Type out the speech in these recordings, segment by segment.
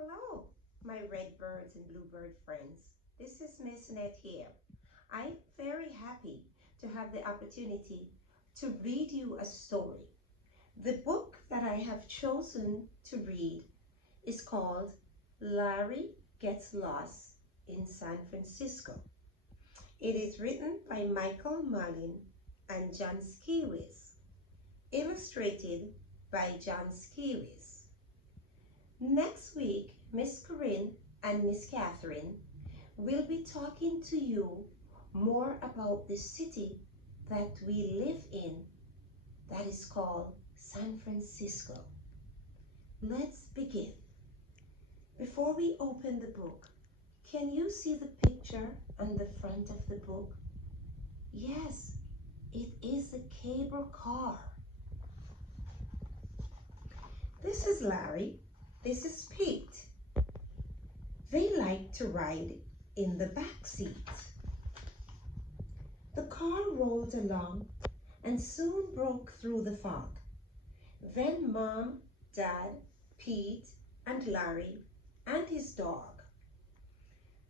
Hello, my redbirds and bluebird friends. This is Miss Net here. I'm very happy to have the opportunity to read you a story. The book that I have chosen to read is called Larry Gets Lost in San Francisco. It is written by Michael Mullin and John Skiwis, illustrated by John Skiwis. Next week, Miss Corinne and Miss Catherine will be talking to you more about the city that we live in that is called San Francisco. Let's begin. Before we open the book, can you see the picture on the front of the book? Yes, it is a cable car. This is Larry. This is Pete. They like to ride in the back seat. The car rolled along and soon broke through the fog. Then Mom, Dad, Pete, and Larry and his dog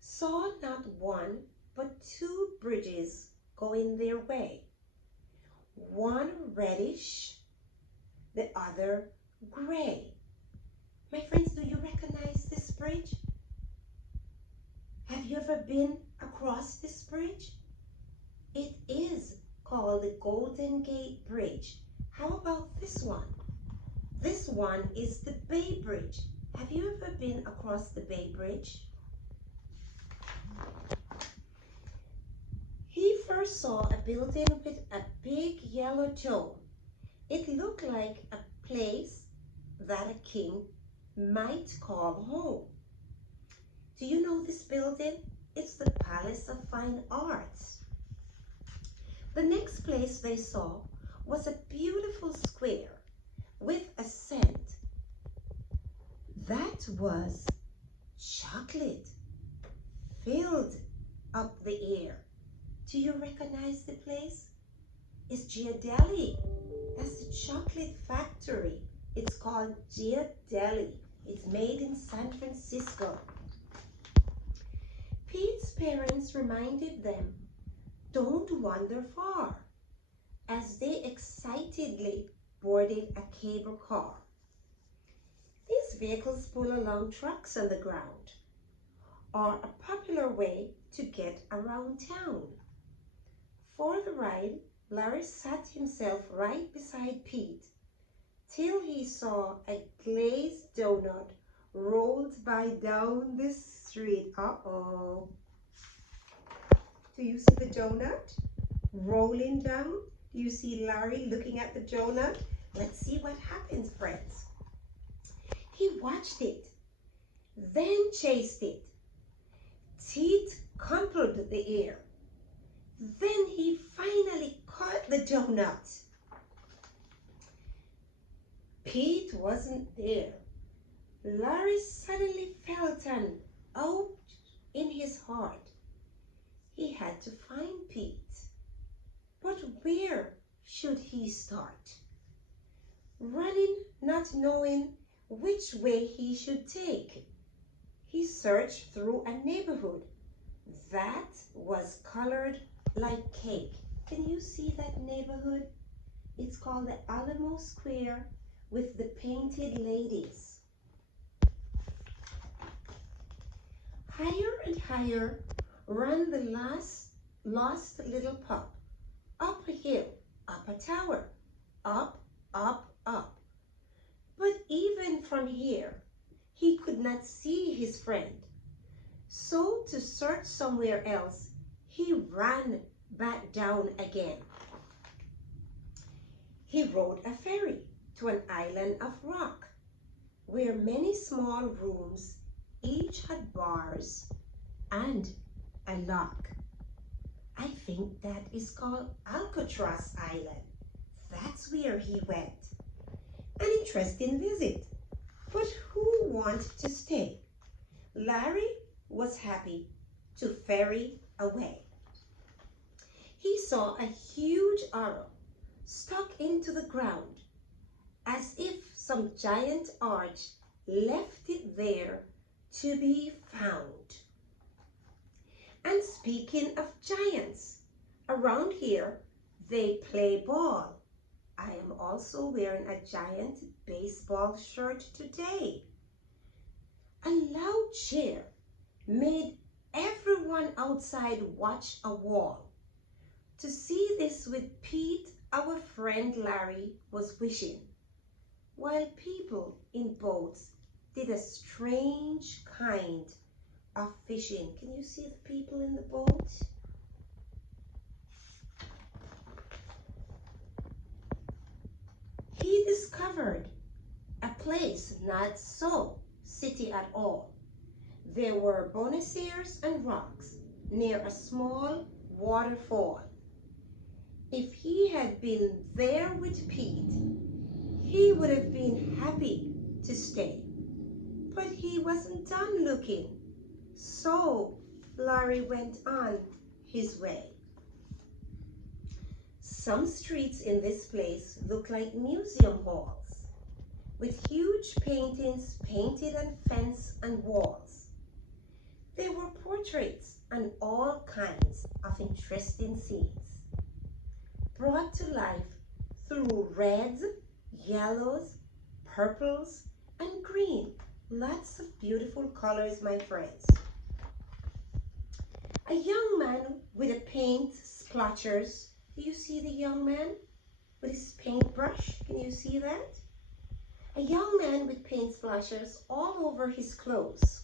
saw not one but two bridges going their way. One reddish, the other gray. My friends, do you recognize this bridge? Have you ever been across this bridge? It is called the Golden Gate Bridge. How about this one? This one is the Bay Bridge. Have you ever been across the Bay Bridge? He first saw a building with a big yellow dome. It looked like a place that a king might call home. Do you know this building? It's the Palace of Fine Arts. The next place they saw was a beautiful square with a scent. That was chocolate filled up the air. Do you recognize the place? It's Ghirardelli. That's the chocolate factory. It's called Ghirardelli. It's made in San Francisco. Pete's parents reminded them, don't wander far, as they excitedly boarded a cable car. These vehicles pull along trucks on the ground, are a popular way to get around town. For the ride, Larry sat himself right beside Pete till he saw a glazed donut rolled by down the street. Uh-oh. Do you see the donut rolling down? Do you see Larry looking at the donut? Let's see what happens, friends. He watched it, then chased it. Teeth crumpled the air. Then he finally caught the donut. Pete wasn't there. Larry suddenly felt an ouch in his heart. He had to find Pete. But where should he start? Running, not knowing which way he should take. He searched through a neighborhood that was colored like cake. Can you see that neighborhood? It's called the Alamo Square with the painted ladies. Higher and higher ran the lost little pup. Up a hill, up a tower, up, up, up. But even from here, he could not see his friend. So to search somewhere else, he ran back down again. He rode a ferry to an island of rock, where many small rooms each had bars and a lock. I think that is called Alcatraz Island. That's where he went. An interesting visit. But who wanted to stay? Larry was happy to ferry away. He saw a huge arrow stuck into the ground, as if some giant arch left it there to be found. And speaking of giants, around here they play ball. I am also wearing a giant baseball shirt today. A loud cheer made everyone outside watch a wall. To see this with Pete, our friend Larry was wishing, while people in boats did a strange kind of fishing. Can you see the people in the boat? He discovered a place not so city at all. There were bonasiers and rocks near a small waterfall. If he had been there with Pete, he would have been happy to stay. But he wasn't done looking. So Larry went on his way. Some streets in this place look like museum halls, with huge paintings painted on fence and walls. There were portraits and all kinds of interesting scenes, brought to life through reds, yellows, purples, and green. Lots of beautiful colors, my friends. A young man with a paint splotches. Do you see the young man with his paintbrush? Can you see that? A young man with paint splashes all over his clothes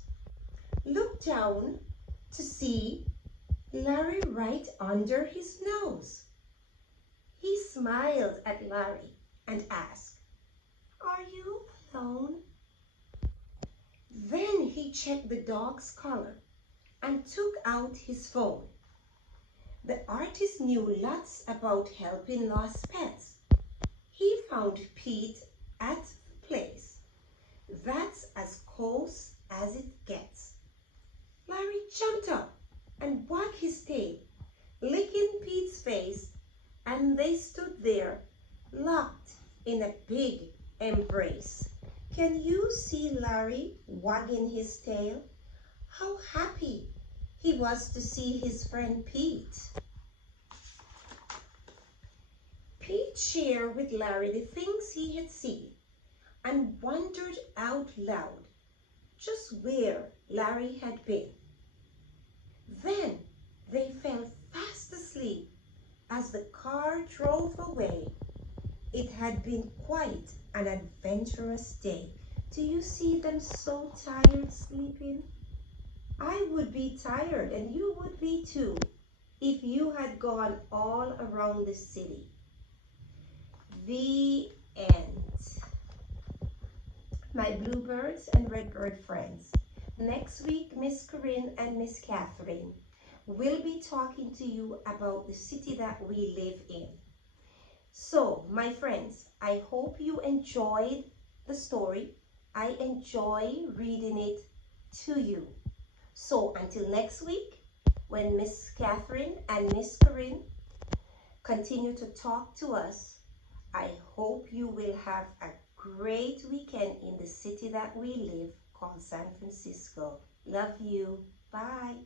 looked down to see Larry right under his nose. He smiled at Larry and asked, "Are you alone?" Then he checked the dog's collar and took out his phone. The artist knew lots about helping lost pets. He found Pete at the place. That's as close as it gets. Larry jumped up and wagged his tail, licking Pete's face, and they stood there, locked in a big embrace. Can you see Larry wagging his tail? How happy he was to see his friend Pete. Pete shared with Larry the things he had seen and wondered out loud just where Larry had been. Then they fell fast asleep as the car drove away. It had been quite an adventurous day. Do you see them so tired sleeping? I would be tired, and you would be too, if you had gone all around the city. The end. My bluebirds and redbird friends, next week Miss Corinne and Miss Catherine will be talking to you about the city that we live in. So, my friends, I hope you enjoyed the story. I enjoy reading it to you. So, until next week, when Miss Catherine and Miss Corinne continue to talk to us, I hope you will have a great weekend in the city that we live, called San Francisco. Love you. Bye.